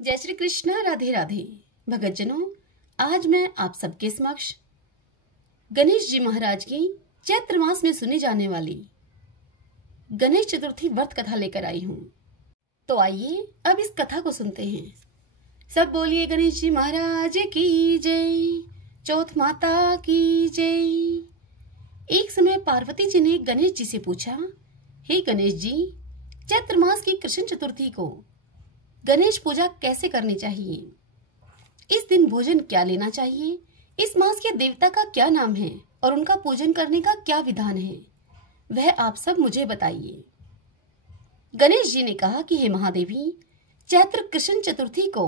जय श्री कृष्ण। राधे राधे। भगतजनों, आज मैं आप सबके समक्ष गणेश जी महाराज की चैत्र मास में सुनी जाने वाली गणेश चतुर्थी व्रत कथा लेकर आई हूँ। तो आइए अब इस कथा को सुनते हैं। सब बोलिए गणेश जी महाराज की जय, चौथ माता की जय। एक समय पार्वती जी ने गणेश जी से पूछा, हे गणेश जी, चैत्र मास की कृष्ण चतुर्थी को गणेश पूजा कैसे करनी चाहिए? इस दिन भोजन क्या लेना चाहिए? इस मास के देवता का क्या नाम है और उनका पूजन करने का क्या विधान है, वह आप सब मुझे बताइए। गणेश जी ने कहा कि हे महादेवी, चैत्र कृष्ण चतुर्थी को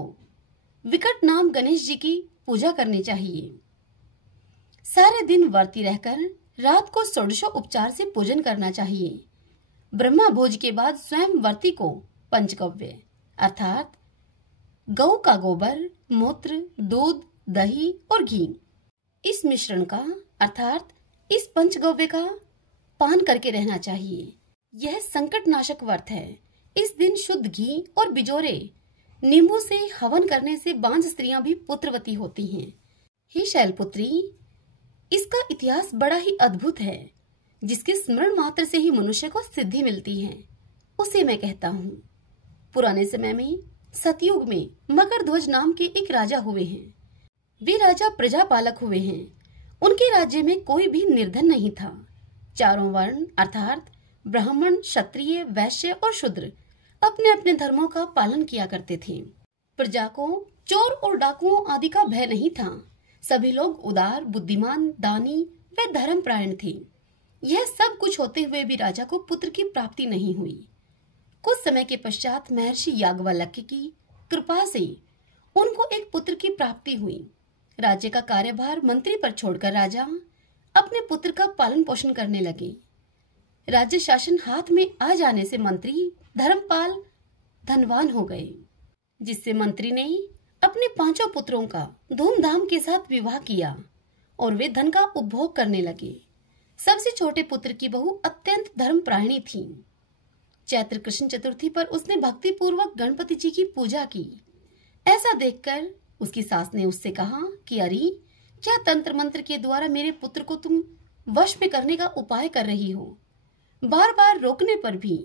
विकट नाम गणेश जी की पूजा करनी चाहिए। सारे दिन व्रती रहकर रात को षोडशो उपचार से पूजन करना चाहिए। ब्रह्मा भोज के बाद स्वयं व्रती को पंचगव्य अर्थात गौ का गोबर, मूत्र, दूध, दही और घी, इस मिश्रण का अर्थात इस पंचगव्य का पान करके रहना चाहिए। यह संकट नाशक व्रत है। इस दिन शुद्ध घी और बिजोरे नींबू से हवन करने से बांझ स्त्रियां भी पुत्रवती होती हैं। हे शैलपुत्री, इसका इतिहास बड़ा ही अद्भुत है, जिसके स्मरण मात्र से ही मनुष्य को सिद्धि मिलती है, उसे मैं कहता हूँ। पुराने समय में सतयुग में मकरध्वज नाम के एक राजा हुए हैं। वे राजा प्रजापालक हुए हैं। उनके राज्य में कोई भी निर्धन नहीं था। चारों वर्ण अर्थात ब्राह्मण, क्षत्रिय, वैश्य और शूद्र अपने अपने धर्मों का पालन किया करते थे। प्रजा को चोर और डाकुओं आदि का भय नहीं था। सभी लोग उदार, बुद्धिमान, दानी व धर्मपरायण थे। यह सब कुछ होते हुए भी राजा को पुत्र की प्राप्ति नहीं हुई। कुछ समय के पश्चात महर्षि याज्ञवल्क्य की कृपा से उनको एक पुत्र की प्राप्ति हुई। राज्य का कार्यभार मंत्री पर छोड़कर राजा अपने पुत्र का पालन पोषण करने लगे। राज्य शासन हाथ में आ जाने से मंत्री धर्मपाल धनवान हो गए, जिससे मंत्री ने अपने 5 पुत्रों का धूमधाम के साथ विवाह किया और वे धन का उपभोग करने लगे। सबसे छोटे पुत्र की बहू अत्यंत धर्मपरायणी थी। चैत्र कृष्ण चतुर्थी पर उसने भक्ति पूर्वक गणपति जी की पूजा की। ऐसा देखकर उसकी सास ने उससे कहा कि अरे, क्या तंत्र मंत्र के द्वारा मेरे पुत्र को तुम वश में करने का उपाय कर रही हो? बार बार रोकने पर भी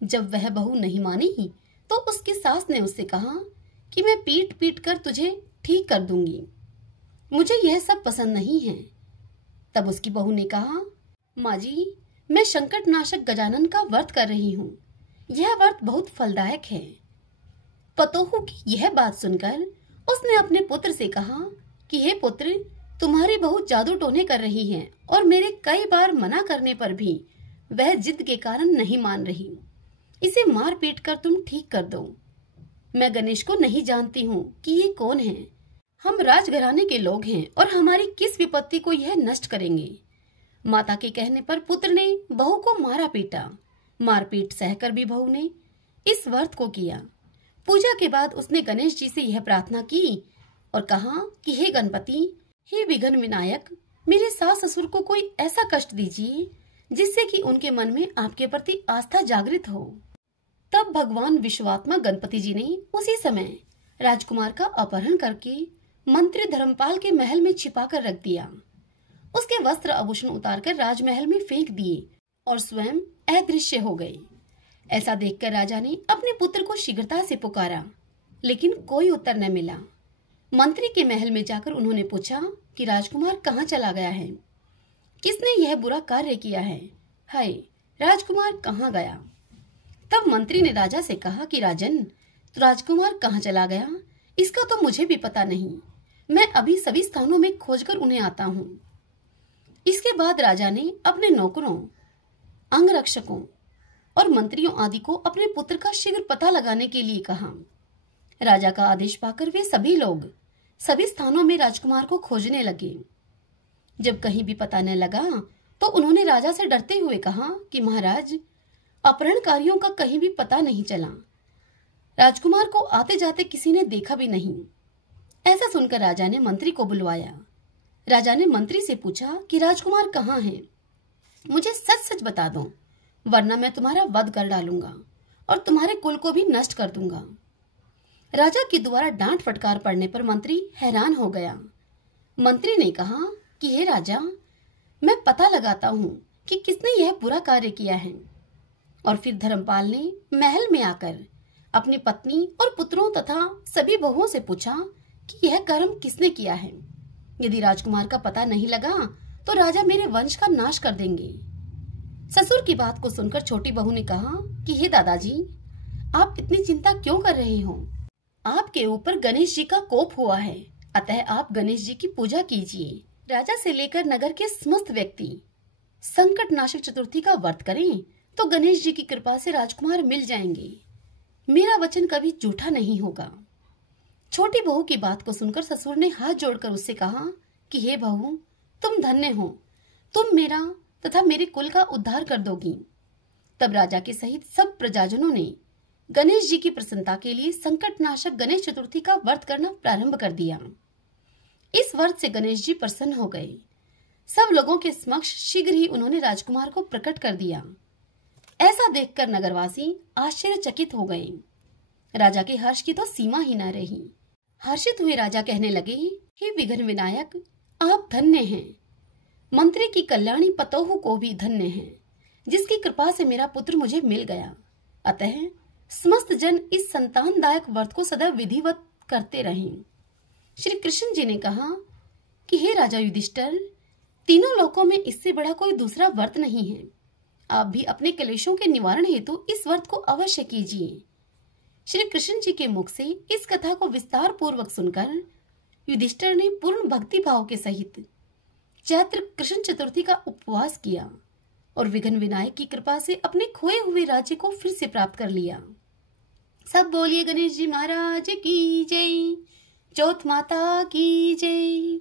जब वह बहू नहीं मानी तो उसकी सास ने उससे कहा कि मैं पीट पीट कर तुझे ठीक कर दूंगी, मुझे यह सब पसंद नहीं है। तब उसकी बहू ने कहा, माँ जी, मैं संकट नाशक गजानन का व्रत कर रही हूँ। यह व्रत बहुत फलदायक है। पतोहू की यह बात सुनकर उसने अपने पुत्र से कहा कि हे पुत्र, तुम्हारी बहू जादू टोने कर रही है और मेरे कई बार मना करने पर भी वह जिद के कारण नहीं मान रही। इसे मार पीट कर तुम ठीक कर दो। मैं गणेश को नहीं जानती हूँ कि ये कौन है। हम राजघराने के लोग हैं और हमारी किस विपत्ति को यह नष्ट करेंगे। माता के कहने पर पुत्र ने बहू को मारा पीटा। मारपीट सहकर भी बहू ने इस व्रत को किया। पूजा के बाद उसने गणेश जी से यह प्रार्थना की और कहा कि हे गणपति, हे विघ्न विनायक, मेरे सास ससुर को कोई ऐसा कष्ट दीजिए जिससे कि उनके मन में आपके प्रति आस्था जागृत हो। तब भगवान विश्वात्मा गणपति जी ने उसी समय राजकुमार का अपहरण करके मंत्री धर्मपाल के महल में छिपा कर रख दिया। उसके वस्त्र आभूषण उतारकर राजमहल में फेंक दिए और स्वयं अदृश्य हो गए। ऐसा देखकर राजा ने अपने पुत्र को शीघ्रता से पुकारा, लेकिन कोई उत्तर न मिला। मंत्री के महल में जाकर उन्होंने पूछा कि राजकुमार कहाँ चला गया है? किसने यह बुरा कार्य किया है? हाय, राजकुमार कहाँ गया? तब मंत्री ने राजा से कहा कि राजन, तो राजकुमार कहाँ चला गया इसका तो मुझे भी पता नहीं। मैं अभी सभी स्थानों में खोजकर उन्हें आता हूँ। इसके बाद राजा ने अपने नौकरों, अंगरक्षकों और मंत्रियों आदि को अपने पुत्र का शीघ्र पता लगाने के लिए कहा। राजा का आदेश पाकर वे सभी लोग सभी स्थानों में राजकुमार को खोजने लगे। जब कहीं भी पता न लगा तो उन्होंने राजा से डरते हुए कहा कि महाराज, अपहरणकारियों का कहीं भी पता नहीं चला। राजकुमार को आते जाते किसी ने देखा भी नहीं। ऐसा सुनकर राजा ने मंत्री को बुलवाया। राजा ने मंत्री से पूछा कि राजकुमार कहाँ हैं? मुझे सच सच बता दो, वरना मैं तुम्हारा वध कर डालूंगा और तुम्हारे कुल को भी नष्ट कर दूंगा। राजा की द्वारा डांट फटकार पड़ने पर मंत्री हैरान हो गया। मंत्री ने कहा कि हे राजा, मैं पता लगाता हूँ कि किसने यह बुरा कार्य किया है। और फिर धर्मपाल ने महल में आकर अपनी पत्नी और पुत्रों तथा सभी बहुओं से पूछा कि यह कर्म किसने किया है। यदि राजकुमार का पता नहीं लगा तो राजा मेरे वंश का नाश कर देंगे। ससुर की बात को सुनकर छोटी बहू ने कहा कि हे दादाजी, आप इतनी चिंता क्यों कर रहे हो? आपके ऊपर गणेश जी का कोप हुआ है, अतः आप गणेश जी की पूजा कीजिए। राजा से लेकर नगर के समस्त व्यक्ति संकट नाशक चतुर्थी का व्रत करें तो गणेश जी की कृपा से राजकुमार मिल जाएंगे। मेरा वचन कभी झूठा नहीं होगा। छोटी बहू की बात को सुनकर ससुर ने हाथ जोड़कर उससे कहा कि हे बहू, तुम धन्य हो, तुम मेरा तथा मेरे कुल का उद्धार कर दोगी। तब राजा के सहित सब प्रजाजनों ने गणेश जी की प्रसन्नता के लिए संकट नाशक गणेश चतुर्थी का व्रत करना प्रारंभ कर दिया। इस व्रत से गणेश जी प्रसन्न हो गए। सब लोगों के समक्ष शीघ्र ही उन्होंने राजकुमार को प्रकट कर दिया। ऐसा देखकर नगरवासी आश्चर्यचकित हो गए। राजा के हर्ष की तो सीमा ही न रही। हर्षित हुए राजा कहने लगे, हे विघ्न विनायक, आप धन्य हैं। मंत्री की कल्याणी पतोहू को भी धन्य है, जिसकी कृपा से मेरा पुत्र मुझे मिल गया। अतः समस्त जन इस संतानदायक व्रत को सदा विधिवत करते रहें। श्री कृष्ण जी ने कहा कि हे राजा युधिष्ठिर, तीनों लोकों में इससे बड़ा कोई दूसरा व्रत नहीं है। आप भी अपने क्लेशों के निवारण हेतु इस व्रत को अवश्य कीजिए। श्री कृष्ण जी के मुख से इस कथा को विस्तार पूर्वक सुनकर युधिष्ठिर ने पूर्ण भक्ति भाव के सहित चैत्र कृष्ण चतुर्थी का उपवास किया और विघ्न विनायक की कृपा से अपने खोए हुए राज्य को फिर से प्राप्त कर लिया। सब बोलिए गणेश जी महाराज की जय, चौथ माता की जय।